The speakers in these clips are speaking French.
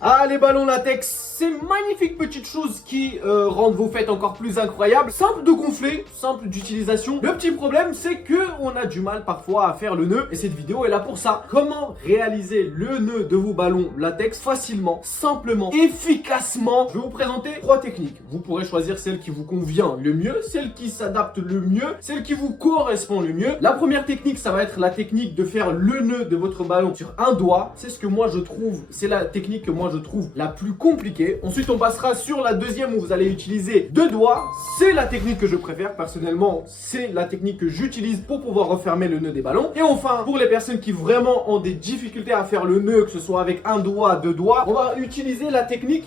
Ah, les ballons latex, c'est magnifique petite chose qui rendent vos fêtes encore plus incroyables. Simple de gonfler, simple d'utilisation. Le petit problème, c'est que on a du mal parfois à faire le nœud et cette vidéo est là pour ça. Comment réaliser le nœud de vos ballons latex facilement, simplement, efficacement? Je vais vous présenter 3 techniques. Vous pourrez choisir celle qui vous convient le mieux, celle qui s'adapte le mieux, celle qui vous correspond le mieux. La première technique, ça va être la technique de faire le nœud de votre ballon sur un doigt. C'est ce que moi je trouve, c'est la technique que moi je trouve la plus compliquée. Ensuite, on passera sur la deuxième où vous allez utiliser 2 doigts. C'est la technique que je préfère personnellement. C'est la technique que j'utilise pour pouvoir refermer le nœud des ballons. Et enfin, pour les personnes qui vraiment ont des difficultés à faire le nœud, que ce soit avec un doigt, 2 doigts, on va utiliser la technique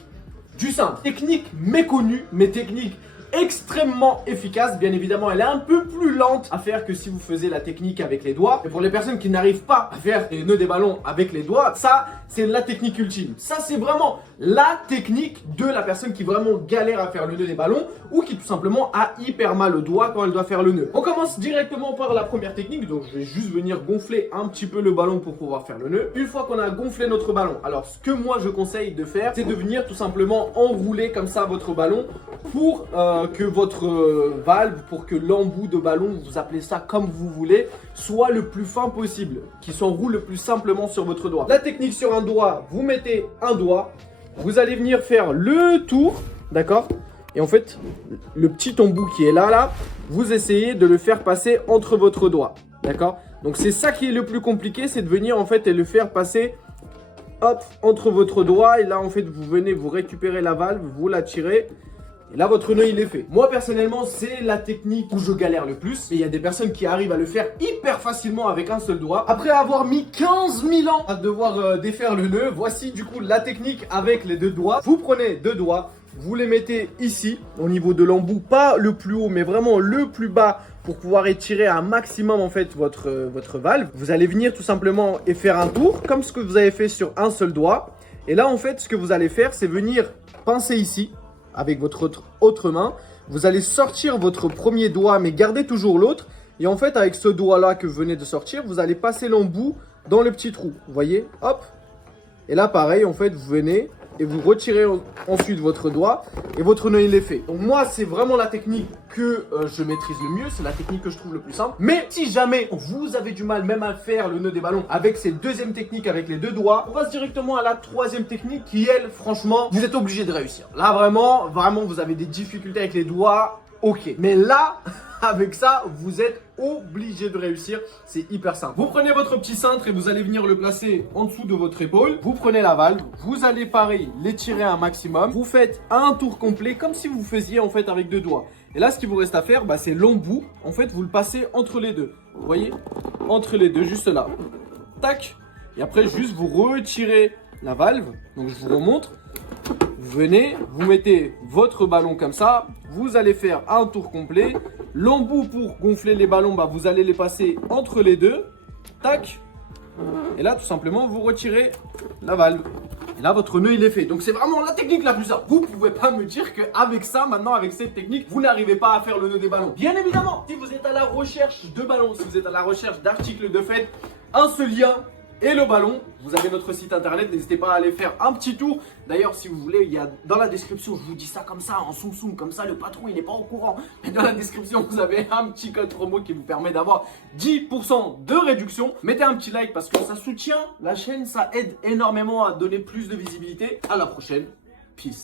du simple. Technique méconnue, mais technique extrêmement efficace. Bien évidemment, elle est un peu plus lente à faire que si vous faisiez la technique avec les doigts. Et pour les personnes qui n'arrivent pas à faire les nœuds des ballons avec les doigts, ça, c'est la technique ultime. Ça, c'est vraiment la technique de la personne qui vraiment galère à faire le nœud des ballons ou qui tout simplement a hyper mal au doigt quand elle doit faire le nœud. On commence directement par la première technique. Donc, je vais juste venir gonfler un petit peu le ballon pour pouvoir faire le nœud. Une fois qu'on a gonflé notre ballon, alors ce que moi je conseille de faire, c'est de venir tout simplement enrouler comme ça votre ballon pour que votre valve, pour que l'embout de ballon, vous appelez ça comme vous voulez, soit le plus fin possible, qui s'enroule le plus simplement sur votre doigt. La technique sur un doigt, vous mettez un doigt, vous allez venir faire le tour, d'accord? Et en fait, le petit embout qui est là, vous essayez de le faire passer entre votre doigt, d'accord? Donc c'est ça qui est le plus compliqué, c'est de venir en fait et le faire passer, hop, entre votre doigt. Et là en fait, vous venez, vous récupérez la valve, vous la tirez. Et là, votre nœud, il est fait. Moi, personnellement, c'est la technique où je galère le plus. Et il y a des personnes qui arrivent à le faire hyper facilement avec un seul doigt. Après avoir mis 15 000 ans à devoir défaire le nœud, voici du coup la technique avec les 2 doigts. Vous prenez 2 doigts, vous les mettez ici, au niveau de l'embout. Pas le plus haut, mais vraiment le plus bas pour pouvoir étirer un maximum en fait votre valve. Vous allez venir tout simplement et faire un tour, comme ce que vous avez fait sur un seul doigt. Et là, en fait, ce que vous allez faire, c'est venir pincer ici avec votre autre main. Vous allez sortir votre premier doigt, mais gardez toujours l'autre. Et en fait, avec ce doigt-là que vous venez de sortir, vous allez passer l'embout dans le petit trou. Vous voyez? Hop. Et là, pareil, en fait, vous venez et vous retirez ensuite votre doigt et votre nœud, il est fait. Donc moi, c'est vraiment la technique que je maîtrise le mieux. C'est la technique que je trouve le plus simple. Mais si jamais vous avez du mal même à faire le nœud des ballons avec cette deuxième technique avec les 2 doigts, on passe directement à la troisième technique qui, elle, franchement, vous êtes obligé de réussir. Là, vraiment, vous avez des difficultés avec les doigts. Ok. Mais là, avec ça, vous êtes obligé de réussir. C'est hyper simple. Vous prenez votre petit cintre et vous allez venir le placer en dessous de votre épaule. Vous prenez la valve. Vous allez pareil l'étirer un maximum. Vous faites un tour complet comme si vous faisiez en fait avec 2 doigts. Et là, ce qui vous reste à faire, c'est l'embout. En fait, vous le passez entre les deux. Vous voyez? Entre les deux, juste là. Tac. Et après, juste vous retirez la valve. Donc, je vous remontre. Vous venez, vous mettez votre ballon comme ça, vous allez faire un tour complet. L'embout pour gonfler les ballons, vous allez les passer entre les deux. Tac. Et là, tout simplement, vous retirez la valve. Et là, votre nœud, il est fait. Donc, c'est vraiment la technique la plus simple. Vous pouvez pas me dire qu'avec ça, maintenant, avec cette technique, vous n'arrivez pas à faire le nœud des ballons. Bien évidemment, si vous êtes à la recherche de ballons, si vous êtes à la recherche d'articles de fête, un seul lien et le ballon, vous avez notre site internet, n'hésitez pas à aller faire un petit tour. D'ailleurs, si vous voulez, il y a dans la description, je vous dis ça comme ça, en soum, comme ça le patron il n'est pas au courant. Mais dans la description, vous avez un petit code promo qui vous permet d'avoir 10% de réduction. Mettez un petit like parce que ça soutient la chaîne, ça aide énormément à donner plus de visibilité. À la prochaine, peace.